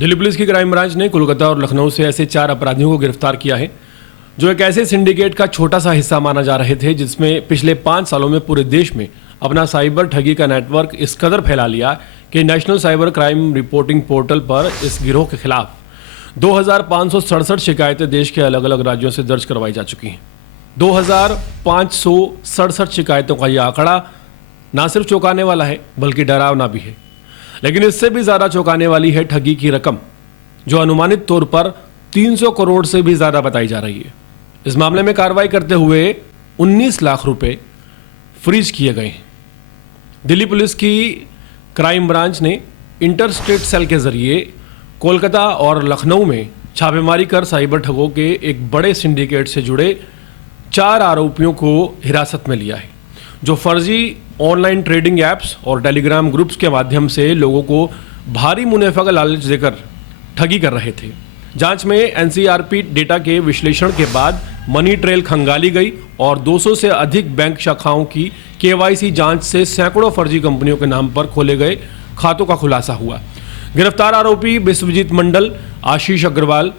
Delhi police की crime branch ने कोलकाता और लखनऊ से ऐसे 4 अपराधियों को गिरफ्तार किया है जो एक ऐसे सिंडिकेट का छोटा सा हिस्सा माना जा रहे थे जिसमें पिछले 5 सालों में पूरे देश में अपना साइबर ठगी का नेटवर्क इस कदर फैला लिया कि national cyber crime reporting portal पर इस गिरोह के खिलाफ 2567 शिकायतें देश के अलग अलग राज्यों से दर्ज करवाई जा चुकी हैं। 2567 शिकायतों का यह आंकड़ा ना सिर्फ चौंकाने वाला है बल्कि डरावना भी है। लेकिन इससे भी ज़्यादा चौंकाने वाली है ठगी की रकम, जो अनुमानित तौर पर 300 करोड़ से भी ज़्यादा बताई जा रही है। इस मामले में कार्रवाई करते हुए 19 लाख रुपए फ्रीज किए गए हैं। दिल्ली पुलिस की क्राइम ब्रांच ने इंटर स्टेट सेल के जरिए कोलकाता और लखनऊ में छापेमारी कर साइबर ठगों के एक बड़े सिंडिकेट से जुड़े 4 आरोपियों को हिरासत में लिया है, जो फर्जी ऑनलाइन ट्रेडिंग ऐप्स और टेलीग्राम ग्रुप्स के माध्यम से लोगों को भारी मुनाफा का लालच देकर ठगी कर रहे थे। जांच में एनसीआरपी डेटा के विश्लेषण के बाद मनी ट्रेल खंगाली गई और 200 से अधिक बैंक शाखाओं की केवाईसी जांच से सैकड़ों फर्जी कंपनियों के नाम पर खोले गए खातों का खुलासा हुआ। गिरफ्तार आरोपी विश्वजीत मंडल, आशीष अग्रवाल,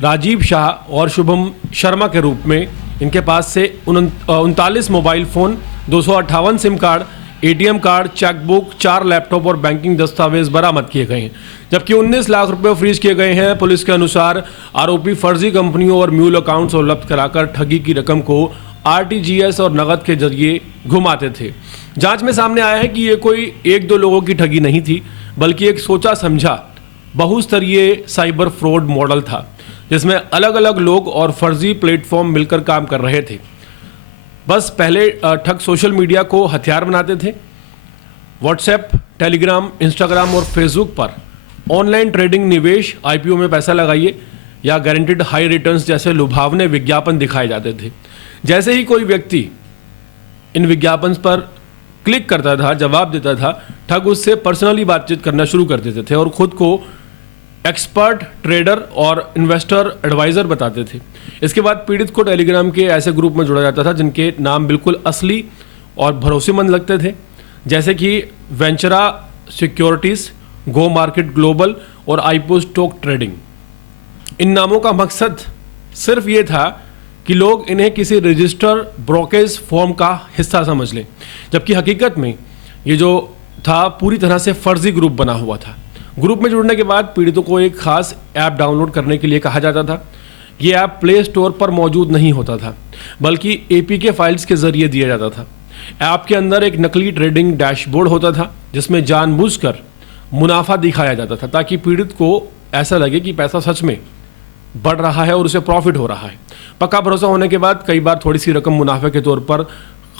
राजीव शाह और शुभम शर्मा के रूप में इनके पास से 39 mobile phone, 258 SIM card, ATM card, chequebook, 4 laptop और बैंकिंग दस्तावेज बरामद किए गए हैं, जबकि 19 लाख रुपए फ्रीज किए गए हैं। पुलिस के अनुसार आरोपी फर्जी कंपनियों और म्यूल अकाउंट्स उपलब्ध कराकर ठगी की रकम को आरटीजीएस और नकद के जरिए घुमाते थे। जांच में सामने आया है कि ये कोई 1-2 लोगों की ठगी नहीं थी, बल्कि एक सोचा समझा बहुस्तरीय साइबर फ्रॉड मॉडल था, जिसमें अलग अलग लोग और फर्जी प्लेटफॉर्म मिलकर काम कर रहे थे। बस पहले ठग सोशल मीडिया को हथियार बनाते थे। व्हाट्सएप, टेलीग्राम, इंस्टाग्राम और फेसबुक पर ऑनलाइन ट्रेडिंग, निवेश, आईपीओ में पैसा लगाइए या गारंटीड हाई रिटर्न्स जैसे लुभावने विज्ञापन दिखाए जाते थे। जैसे ही कोई व्यक्ति इन विज्ञापन पर क्लिक करता था, जवाब देता था, ठग उससे पर्सनली बातचीत करना शुरू कर देते थे और खुद को एक्सपर्ट ट्रेडर और इन्वेस्टर एडवाइज़र बताते थे। इसके बाद पीड़ित को टेलीग्राम के ऐसे ग्रुप में जोड़ा जाता था जिनके नाम बिल्कुल असली और भरोसेमंद लगते थे, जैसे कि वेंचरा सिक्योरिटीज़, गो मार्केट ग्लोबल और आईपो स्टॉक ट्रेडिंग। इन नामों का मकसद सिर्फ ये था कि लोग इन्हें किसी रजिस्टर ब्रोकेज फॉर्म का हिस्सा समझ लें, जबकि हकीकत में ये जो था पूरी तरह से फर्जी ग्रुप बना हुआ था। ग्रुप में जुड़ने के बाद पीड़ितों को एक खास ऐप डाउनलोड करने के लिए कहा जाता था। ये ऐप प्ले स्टोर पर मौजूद नहीं होता था, बल्कि एपीके फाइल्स के जरिए दिया जाता था। ऐप के अंदर एक नकली ट्रेडिंग डैशबोर्ड होता था जिसमें जानबूझकर मुनाफा दिखाया जाता था ताकि पीड़ित को ऐसा लगे कि पैसा सच में बढ़ रहा है और उसे प्रॉफिट हो रहा है। पक्का भरोसा होने के बाद कई बार थोड़ी सी रकम मुनाफे के तौर पर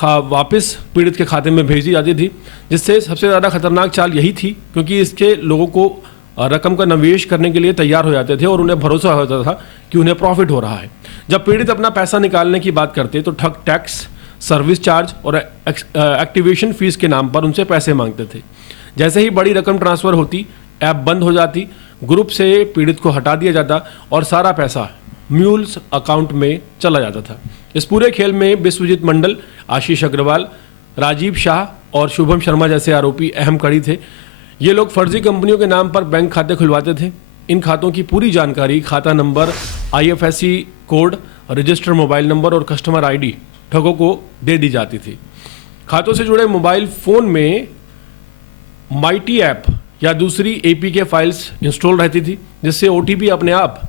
वापस पीड़ित के खाते में भेज दी जाती थी, जिससे सबसे ज़्यादा खतरनाक चाल यही थी क्योंकि इसके लोगों को रकम का निवेश करने के लिए तैयार हो जाते थे और उन्हें भरोसा होता था कि उन्हें प्रॉफिट हो रहा है। जब पीड़ित अपना पैसा निकालने की बात करते तो ठग टैक्स, सर्विस चार्ज और एक्टिवेशन फीस के नाम पर उनसे पैसे मांगते थे। जैसे ही बड़ी रकम ट्रांसफ़र होती, ऐप बंद हो जाती, ग्रुप से पीड़ित को हटा दिया जाता और सारा पैसा म्यूल्स अकाउंट में चला जाता था। इस पूरे खेल में विश्वजीत मंडल, आशीष अग्रवाल, राजीव शाह और शुभम शर्मा जैसे आरोपी अहम कड़ी थे। ये लोग फर्जी कंपनियों के नाम पर बैंक खाते खुलवाते थे। इन खातों की पूरी जानकारी, खाता number, IFSC code, register mobile number और कस्टमर आईडी ठगों को दे दी जाती थी। खातों से जुड़े मोबाइल फ़ोन में माइटी ऐप या दूसरी एपीके फाइल्स इंस्टॉल रहती थी, जिससे ओटीपी अपने आप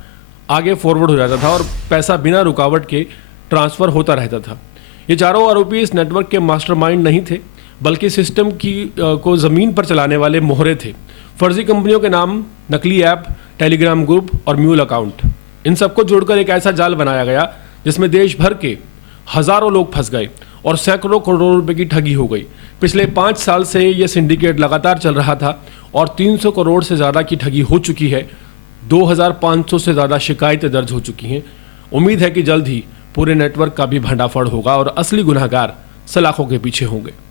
आगे फॉरवर्ड हो जाता था और पैसा बिना रुकावट के ट्रांसफ़र होता रहता था। ये चारों आरोपी इस नेटवर्क के मास्टरमाइंड नहीं थे, बल्कि सिस्टम को ज़मीन पर चलाने वाले मोहरे थे। फर्जी कंपनियों के नाम, नकली ऐप, टेलीग्राम ग्रुप और म्यूल अकाउंट, इन सबको जोड़कर एक ऐसा जाल बनाया गया जिसमें देश भर के हज़ारों लोग फंस गए और सैकड़ों करोड़ रुपए की ठगी हो गई। पिछले 5 साल से ये सिंडिकेट लगातार चल रहा था और 300 करोड़ से ज़्यादा की ठगी हो चुकी है। 2500 से ज़्यादा शिकायतें दर्ज हो चुकी हैं। उम्मीद है कि जल्द ही पूरे नेटवर्क का भी भंडाफोड़ होगा और असली गुनहगार सलाखों के पीछे होंगे।